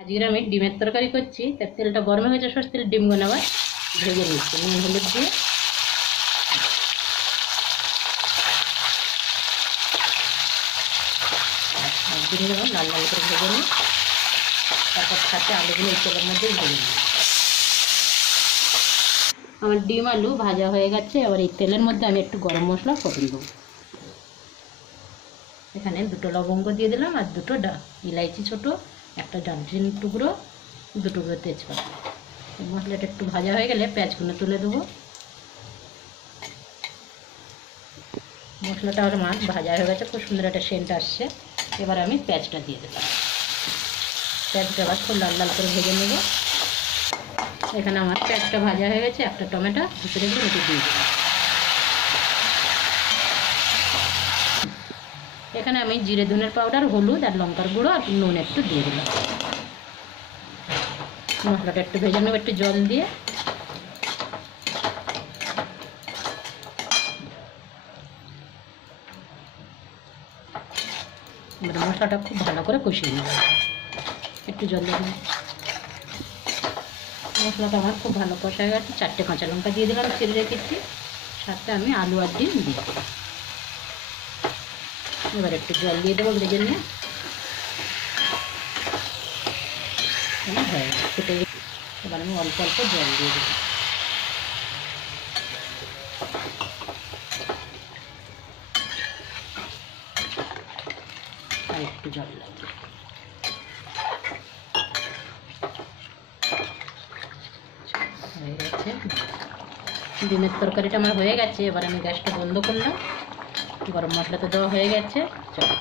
আজকে আমি ডিমের তরকারি করছি। তার তেলটা গরম হয়ে গেছে, সরষের তেল। ডিমগুলো আবার ভেজে নিচ্ছি নুন হলুদ দিয়ে। ডিমগুলো লাল লাল করে ভেজে নিই, তারপর সাথে আলুগুলো এই তেলের মধ্যে ভেজে নিই। আমার ডিম আলু ভাজা হয়ে গেছে। এবার এই তেলের মধ্যে আমি একটু গরম মশলা ফোড়ন দেবো। এখানে দুটো লবঙ্গ দিয়ে দিলাম, আর দুটো ইলাইচি ছোটো, একটা দারচিনির টুকরো, দুটো টুকরো তেজপাতা। মশলাটা একটু ভাজা হয়ে গেলে পেঁয়াজগুলো তুলে দেবো। মশলাটা আমার ভাজা হয়ে গেছে, খুব সুন্দর একটা সেন্ট আসছে। এবার আমি পেঁয়াজটা দিয়ে দিলাম। পেঁয়াজটা আবার খুব লাল লাল করে ভেজে নেব। এখানে আমার পেঁয়াজটা ভাজা হয়ে গেছে। একটা টমেটো ভিতরে দিয়ে দিলাম। এখানে আমি জিরে ধনের পাউডার, হলুদ আর লঙ্কার গুঁড়ো আর নুন একটু দিয়ে দিলাম। মশলাটা একটু ভেজে নেব একটু জল দিয়ে। মশলাটা খুব ভালো করে কষিয়ে নেব, একটু জল দিয়ে দিলাম। মশলাটা আমার খুব ভালো কষা হয়ে গেছে। 4টে কাঁচা লঙ্কা দিয়ে দিলাম, ছিঁড়ে রেখেছি। সাথে আমি আলু আর ডিম দিয়ে দিলাম। এবার একটু জল দিয়ে দেবো ভেজে নিয়ে। হয়ে গেছে, ফুটে গেছে। এবার আমি অল্প অল্প জল দিয়ে দেবো। আর একটু জল লাগবে। হয়ে গেছে, ডিমের তরকারিটা আমার হয়ে গেছে। এবার আমি গ্যাসটা বন্ধ করলাম। গরম মশলা তো দেওয়া হয়ে গেছে। চলো।